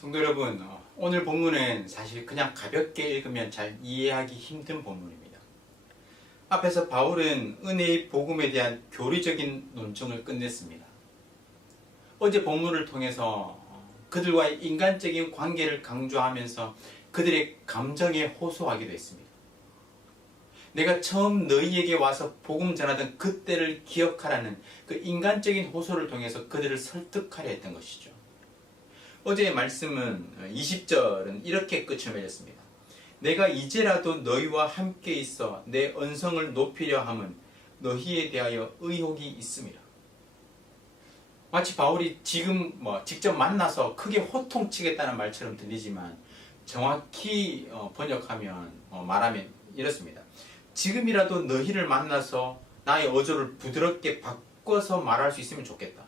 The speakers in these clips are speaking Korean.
성도 여러분, 어, 오늘 본문은 사실 그냥 가볍게 읽으면 잘 이해하기 힘든 본문입니다. 앞에서 바울은 은혜의 복음에 대한 교리적인 논증을 끝냈습니다. 어제 본문을 통해서 어, 그들과의 인간적인 관계를 강조하면서 그들의 감정에 호소하기도 했습니다. 내가 처음 너희에게 와서 복음 전하던 그때를 기억하라는 그 인간적인 호소를 통해서 그들을 설득하려 했던 것이죠. 어제의 말씀은 20절은 이렇게 끝을 맺었습니다. 내가 이제라도 너희와 함께 있어 내 언성을 높이려 함은 너희에 대하여 의혹이 있습니다. 마치 바울이 지금 뭐 직접 만나서 크게 호통치겠다는 말처럼 들리지만 정확히 어, 번역하면 어, 말하면 이렇습니다. 지금이라도 너희를 만나서 나의 어조를 부드럽게 바꿔서 말할 수 있으면 좋겠다.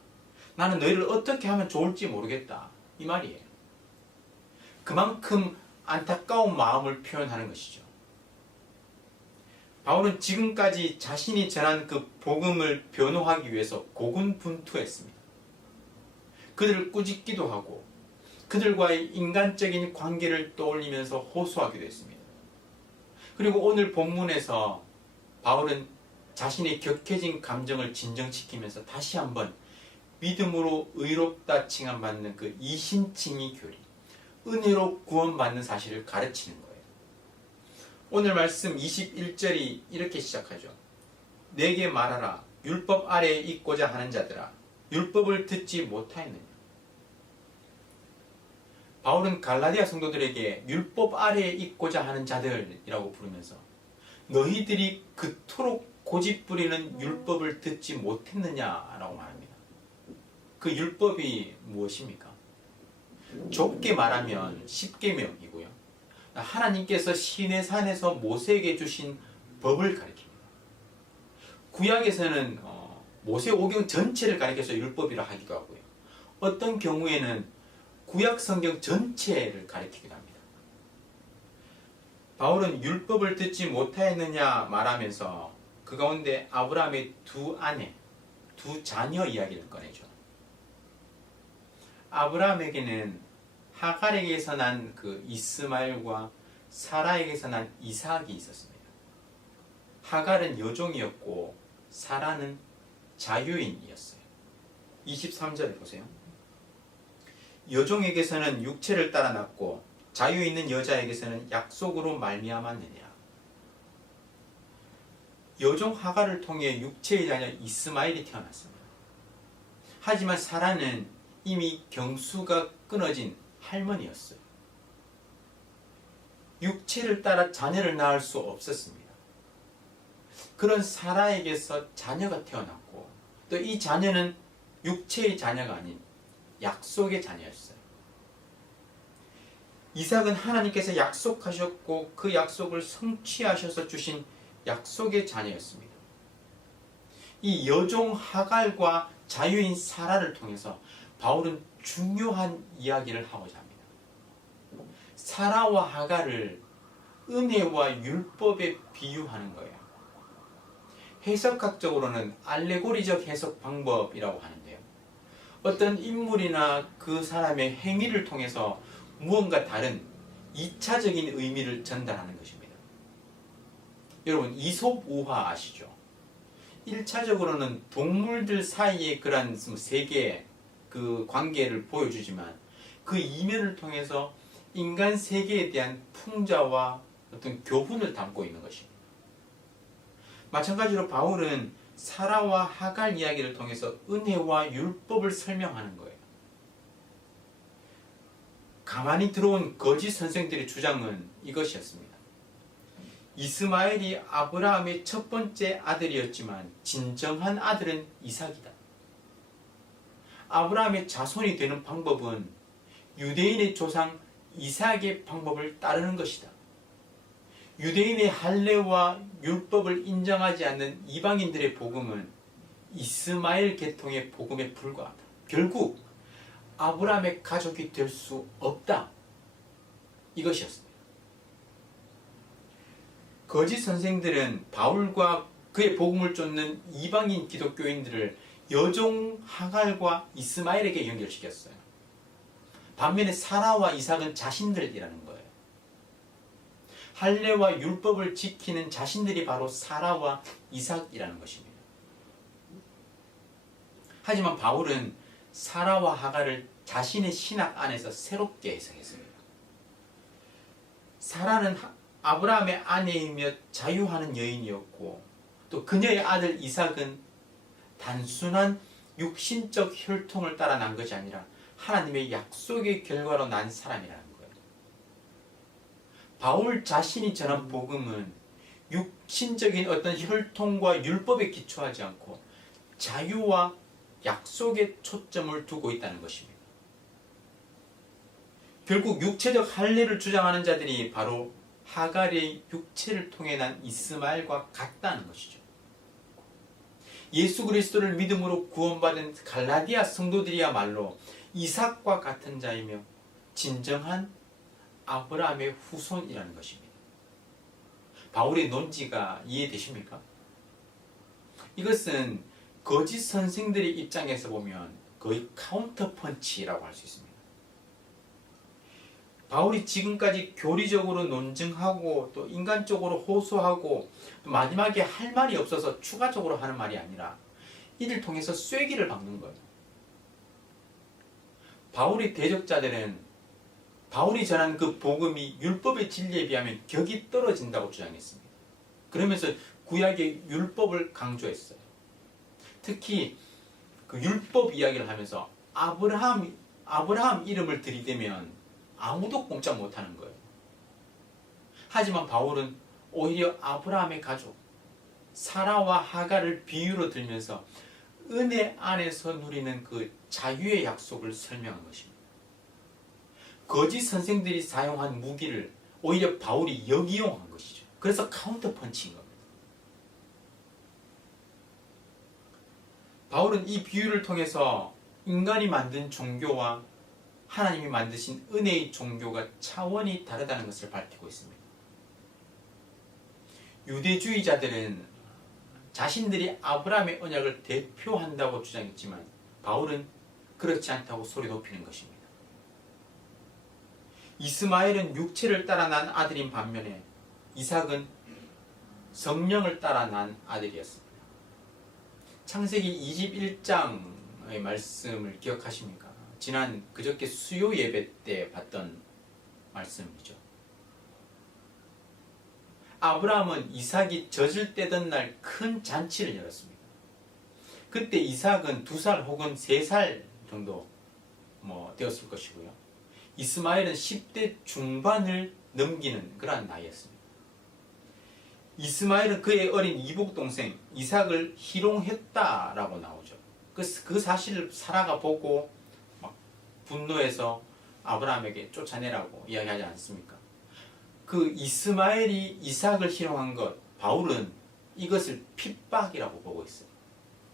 나는 너희를 어떻게 하면 좋을지 모르겠다. 이 말이에요. 그만큼 안타까운 마음을 표현하는 것이죠. 바울은 지금까지 자신이 전한 그 복음을 변호하기 위해서 고군분투했습니다. 그들을 꾸짖기도 하고 그들과의 인간적인 관계를 떠올리면서 호소하기도 했습니다. 그리고 오늘 본문에서 바울은 자신의 격해진 감정을 진정시키면서 다시 한번 믿음으로 의롭다 칭함받는 그 이신칭의 교리, 은혜로 구원받는 사실을 가르치는 거예요. 오늘 말씀 21절이 이렇게 시작하죠. 내게 말하라. 율법 아래에 있고자 하는 자들아. 율법을 듣지 못하였느냐. 바울은 갈라디아 성도들에게 율법 아래에 있고자 하는 자들이라고 부르면서 너희들이 그토록 고집 부리는 율법을 듣지 못했느냐라고 말합니다. 그 율법이 무엇입니까? 좁게 말하면 십계명이고요. 하나님께서 시내 산에서 모세에게 주신 법을 가리킵니다. 구약에서는 어, 모세 오경 전체를 가리켜서 율법이라 하기도 하고요. 어떤 경우에는 구약 성경 전체를 가리키기도 합니다. 바울은 율법을 듣지 못하였느냐 말하면서 그 가운데 아브라함의 두 아내, 두 자녀 이야기를 꺼내죠. 아브라함에게는 하갈에게서 난 그 이스마엘과 사라에게서 난 이삭이 있었습니다. 하갈은 여종이었고 사라는 자유인이었어요. 23절에 보세요. 여종에게서는 육체를 따라 났고 자유 있는 여자에게서는 약속으로 말미암았느냐. 여종 하갈을 통해 육체의 자녀 이스마엘이 태어났습니다. 하지만 사라는 이미 경수가 끊어진 할머니였어요. 육체를 따라 자녀를 낳을 수 없었습니다. 그런 사라에게서 자녀가 태어났고 또 이 자녀는 육체의 자녀가 아닌 약속의 자녀였어요. 이삭은 하나님께서 약속하셨고 그 약속을 성취하셔서 주신 약속의 자녀였습니다. 이 여종 하갈과 자유인 사라를 통해서 바울은 중요한 이야기를 하고자 합니다. 사라와 하갈을 은혜와 율법에 비유하는 거예요. 해석학적으로는 알레고리적 해석 방법이라고 하는데요. 어떤 인물이나 그 사람의 행위를 통해서 무언가 다른 2차적인 의미를 전달하는 것입니다. 여러분, 이솝 우화 아시죠? 1차적으로는 동물들 사이의 그런 세계, 그 관계를 보여주지만 그 이면을 통해서 인간 세계에 대한 풍자와 어떤 교훈을 담고 있는 것입니다. 마찬가지로 바울은 사라와 하갈 이야기를 통해서 은혜와 율법을 설명하는 거예요. 가만히 들어온 거짓 선생들의 주장은 이것이었습니다. 이스마엘이 아브라함의 첫 번째 아들이었지만 진정한 아들은 이삭이다. 아브라함의 자손이 되는 방법은 유대인의 조상 이삭의 방법을 따르는 것이다. 유대인의 할례와 율법을 인정하지 않는 이방인들의 복음은 이스마엘 계통의 복음에 불과하다. 결국 아브라함의 가족이 될 수 없다. 이것이었습니다. 거짓 선생들은 바울과 그의 복음을 쫓는 이방인 기독교인들을 여종 하갈과 이스마엘에게 연결시켰어요. 반면에 사라와 이삭은 자신들이라는 거예요. 할례와 율법을 지키는 자신들이 바로 사라와 이삭이라는 것입니다. 하지만 바울은 사라와 하가를 자신의 신학 안에서 새롭게 해석했습니다. 사라는 하- 아브라함의 아내이며 자유하는 여인이었고 또 그녀의 아들 이삭은 단순한 육신적 혈통을 따라 난 것이 아니라 하나님의 약속의 결과로 난 사람이라는 거예요. 바울 자신이 전한 복음은 육신적인 어떤 혈통과 율법에 기초하지 않고 자유와 약속에 초점을 두고 있다는 것입니다. 결국 육체적 할례를 주장하는 자들이 바로 하갈의 육체를 통해 난 이스마엘과 같다는 것이죠. 예수 그리스도를 믿음으로 구원받은 갈라디아 성도들이야말로 이삭과 같은 자이며 진정한 아브라함의 후손이라는 것입니다. 바울의 논지가 이해되십니까? 이것은 거짓 선생들의 입장에서 보면 거의 카운터 펀치라고 할 수 있습니다. 바울이 지금까지 교리적으로 논증하고 또 인간적으로 호소하고 또 마지막에 할 말이 없어서 추가적으로 하는 말이 아니라 이를 통해서 쐐기를 박는 거예요. 바울의 대적자들은 바울이 전한 그 복음이 율법의 진리에 비하면 격이 떨어진다고 주장했습니다. 그러면서 구약의 율법을 강조했어요. 특히 그 율법 이야기를 하면서 아브라함 아브라함 이름을 들이대면 아무도 꼼짝 못하는 거예요. 하지만 바울은 오히려 아브라함의 가족 사라와 하가를 비유로 들면서 은혜 안에서 누리는 그 자유의 약속을 설명한 것입니다. 거짓 선생들이 사용한 무기를 오히려 바울이 역이용한 것이죠. 그래서 카운터 펀치인 겁니다. 바울은 이 비유를 통해서 인간이 만든 종교와 하나님이 만드신 은혜의 종교가 차원이 다르다는 것을 밝히고 있습니다. 유대주의자들은 자신들이 아브라함의 언약을 대표한다고 주장했지만 바울은 그렇지 않다고 소리 높이는 것입니다. 이스마엘은 육체를 따라 난 아들인 반면에 이삭은 성령을 따라 난 아들이었습니다. 창세기 21장의 말씀을 기억하십니까? 지난 그저께 수요 예배 때 봤던 말씀이죠. 아브라함은 이삭이 젖을 떼던 날 큰 잔치를 열었습니다. 그때 이삭은 두 살 혹은 세 살 정도 뭐 되었을 것이고요. 이스마엘은 10대 중반을 넘기는 그러한 나이였습니다. 이스마엘은 그의 어린 이복 동생 이삭을 희롱했다라고 나오죠. 그, 그 사실을 사라가 보고 막 분노해서 아브라함에게 쫓아내라고 이야기하지 않습니까? 그 이스마엘이 이삭을 희롱한 것 바울은 이것을 핍박이라고 보고 있어요.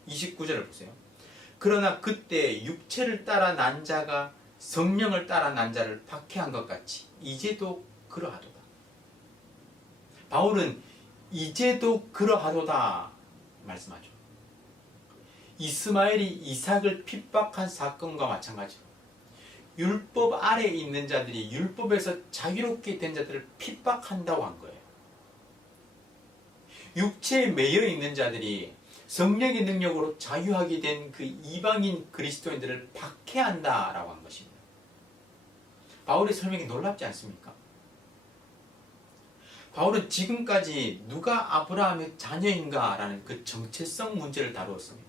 29절을 보세요. 그러나 그때 육체를 따라 난 자가 성령을 따라 난 자를 박해한 것 같이 이제도 그러하도다. 바울은 이제도 그러하도다 말씀하죠. 이스마엘이 이삭을 핍박한 사건과 마찬가지로 율법 아래에 있는 자들이 율법에서 자유롭게 된 자들을 핍박한다고 한 거예요. 육체에 매여 있는 자들이 성령의 능력으로 자유하게 된 그 이방인 그리스도인들을 박해한다라고 한 것입니다. 바울의 설명이 놀랍지 않습니까? 바울은 지금까지 누가 아브라함의 자녀인가라는 그 정체성 문제를 다루었습니다.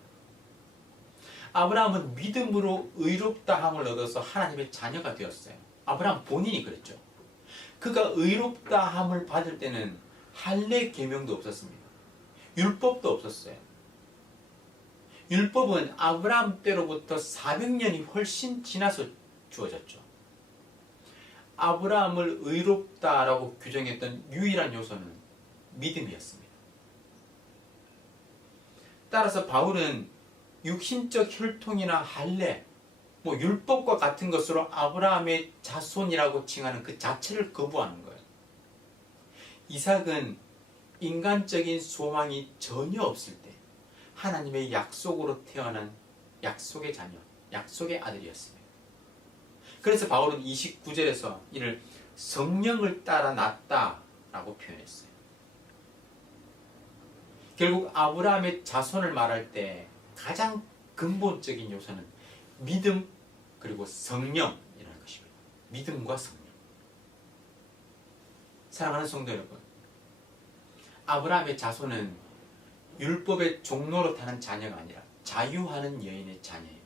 아브라함은 믿음으로 의롭다 함을 얻어서 하나님의 자녀가 되었어요. 아브라함 본인이 그랬죠. 그가 의롭다 함을 받을 때는 할례 계명도 없었습니다. 율법도 없었어요. 율법은 아브라함 때로부터 400년이 훨씬 지나서 주어졌죠. 아브라함을 의롭다라고 규정했던 유일한 요소는 믿음이었습니다. 따라서 바울은 육신적 혈통이나 할례, 뭐 율법과 같은 것으로 아브라함의 자손이라고 칭하는 그 자체를 거부하는 거예요. 이삭은 인간적인 소망이 전혀 없을 때 하나님의 약속으로 태어난 약속의 자녀, 약속의 아들이었습니다. 그래서 바울은 29절에서 이를 성령을 따라 났다라고 표현했어요. 결국 아브라함의 자손을 말할 때 가장 근본적인 요소는 믿음 그리고 성령이라는 것입니다. 믿음과 성령. 사랑하는 성도 여러분, 아브라함의 자손은 율법의 종로로 타는 자녀가 아니라 자유하는 여인의 자녀입니다.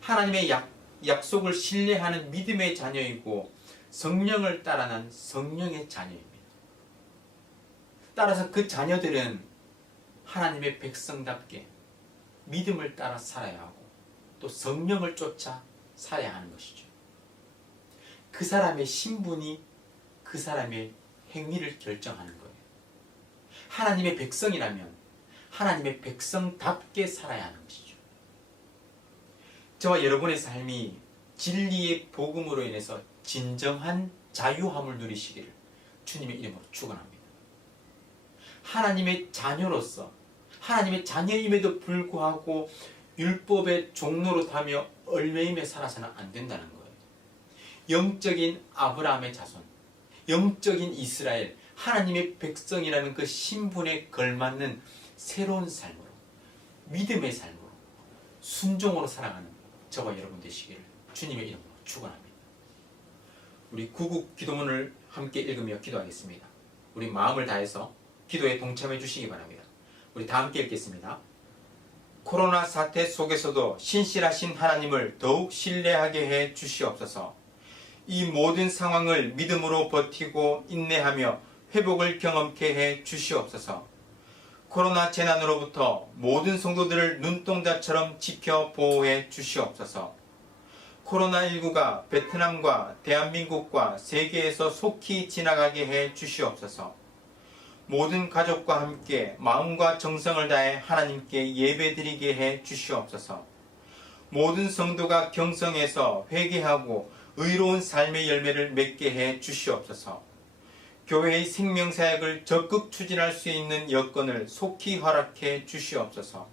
하나님의 약, 약속을 신뢰하는 믿음의 자녀이고 성령을 따라 난 성령의 자녀입니다. 따라서 그 자녀들은 하나님의 백성답게 믿음을 따라 살아야 하고 또 성령을 쫓아 살아야 하는 것이죠. 그 사람의 신분이 그 사람의 행위를 결정하는 거예요. 하나님의 백성이라면 하나님의 백성답게 살아야 하는 것이죠. 저와 여러분의 삶이 진리의 복음으로 인해서 진정한 자유함을 누리시기를 주님의 이름으로 축원합니다. 하나님의 자녀로서 하나님의 자녀임에도 불구하고 율법의 종로로 타며 얼매임에 살아서는 안 된다는 거예요. 영적인 아브라함의 자손, 영적인 이스라엘, 하나님의 백성이라는 그 신분에 걸맞는 새로운 삶으로, 믿음의 삶으로, 순종으로 살아가는 저와 여러분 되시기를 주님의 이름으로 축원합니다. 우리 구국 기도문을 함께 읽으며 기도하겠습니다. 우리 마음을 다해서 기도에 동참해 주시기 바랍니다. 우리 다 함께 읽겠습니다. 코로나 사태 속에서도 신실하신 하나님을 더욱 신뢰하게 해 주시옵소서. 이 모든 상황을 믿음으로 버티고 인내하며 회복을 경험케 해 주시옵소서. 코로나 재난으로부터 모든 성도들을 눈동자처럼 지켜 보호해 주시옵소서. 코로나19가 베트남과 대한민국과 세계에서 속히 지나가게 해 주시옵소서. 모든 가족과 함께 마음과 정성을 다해 하나님께 예배드리게 해 주시옵소서. 모든 성도가 경성에서 회개하고 의로운 삶의 열매를 맺게 해 주시옵소서. 교회의 생명사역을 적극 추진할 수 있는 여건을 속히 허락해 주시옵소서.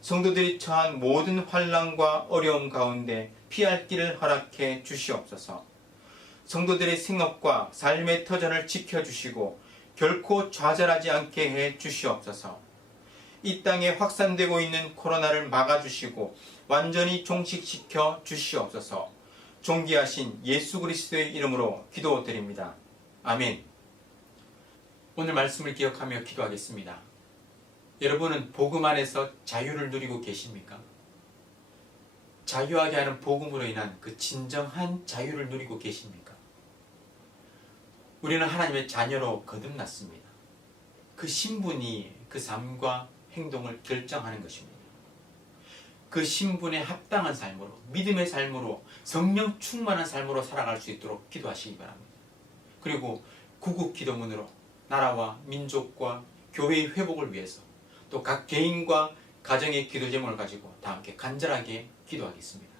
성도들이 처한 모든 환란과 어려움 가운데 피할 길을 허락해 주시옵소서. 성도들의 생업과 삶의 터전을 지켜주시고 결코 좌절하지 않게 해 주시옵소서. 이 땅에 확산되고 있는 코로나를 막아주시고 완전히 종식시켜 주시옵소서. 존귀하신 예수 그리스도의 이름으로 기도드립니다. 아멘. 오늘 말씀을 기억하며 기도하겠습니다. 여러분은 복음 안에서 자유를 누리고 계십니까? 자유하게 하는 복음으로 인한 그 진정한 자유를 누리고 계십니까? 우리는 하나님의 자녀로 거듭났습니다. 그 신분이 그 삶과 행동을 결정하는 것입니다. 그 신분에 합당한 삶으로, 믿음의 삶으로, 성령 충만한 삶으로 살아갈 수 있도록 기도하시기 바랍니다. 그리고 구국 기도문으로 나라와 민족과 교회의 회복을 위해서 또 각 개인과 가정의 기도 제목을 가지고 다 함께 간절하게 기도하겠습니다.